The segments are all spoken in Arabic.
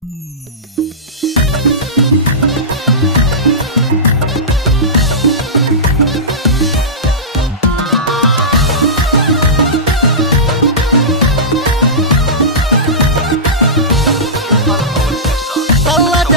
طلت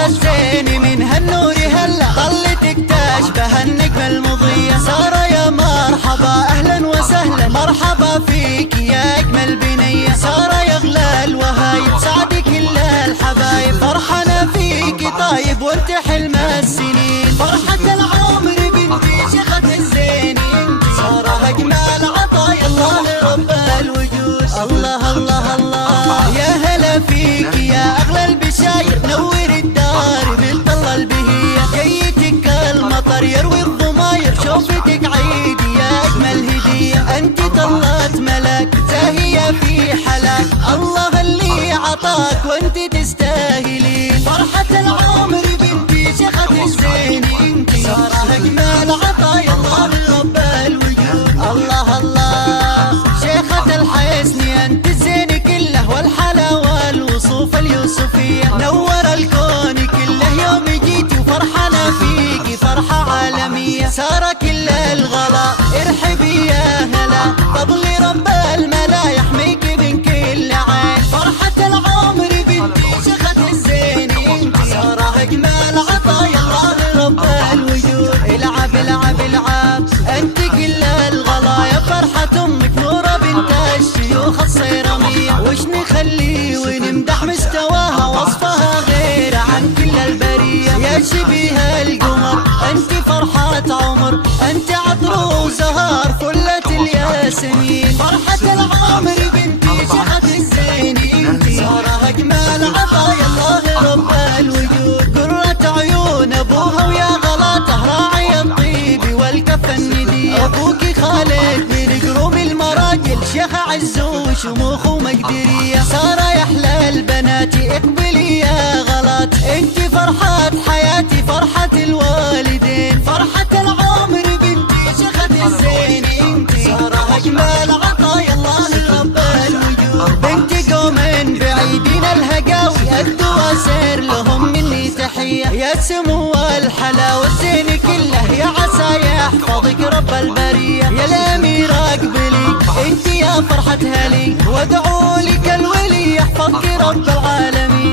الزين من هالنور هلا، طلتك تشبه النجمة المضية. سارة يا مرحبا أهلا وسهلا، مرحبا فيك يا أجمل بنية. سارة يا أغلى الوهايب، سعدي كل الحبايب. فرحنا فيكي طايب وانت حلم السنين، فرحة العمر بنتي شيخة الزين. انت سارة أجمل عطايا الله لرب الوجود. الله الله الله يا هلا فيك يا أغلى البشاير، نور الدار بالطلة البهية. جيتك المطر يروي الضماير، شوفتك عيدي يا أجمل هدية. انت طلت ملاك زاهية في حلاك، الله اللي عطاك وانت تستاهلين. فرحة العمر بنتي شيخة الزين، انت سارة أجمل عطايا الله لرب الوجود. الله الله شيخة الحسن انت الزين كله، والحلاوة والوصوف اليوسفية. نور الكون كله يوم جيتي، وفرحنا فيكي فرحة عالمية. سارة كل الغلا ارحبي يا هلا، فضل رب الملا يحميك من كل عين. فرحة العمر بنتي شيخة الزين، انت سارة أجمل عطايا الله لرب الوجود. العب العب العب انت كل الغلا، يا فرحة امك نورة بنت الشيوخ الصيرمية. وش نخلي ونمدح مستواها، وصفها غير عن كل البرية. يا شبيه القمر انت فرحة عمر، انت عطر وزهار فلة الياسمين. فرحة العمر بنتي شيخة الزين، انت سارة أجمل عطايا الله لرب الوجود. قرة عيون ابوها ويا غلاته، راعي الطيب والكف الندية. ابوك خالد من قروم المراجل، شيخ عز وشموخ ومقدرية. سارة يا احلى البنات اقبلي يا غلط، انت فرحة حياتي فرحة الوالدين. فرحة العمر بنتي شيخة الزين، انت سارة أجمل عطايا الله لرب الوجود. بنت قوم بعيدين الهقاوي، الدوا سير لهم مني تحية. يا سمو الحلاوة الزين كله، يا عسى يحفظك رب البرية. يا الأميرة اقبلي انت يا فرحة هلي، وادعوا لك الولي يحفظك رب العالمين.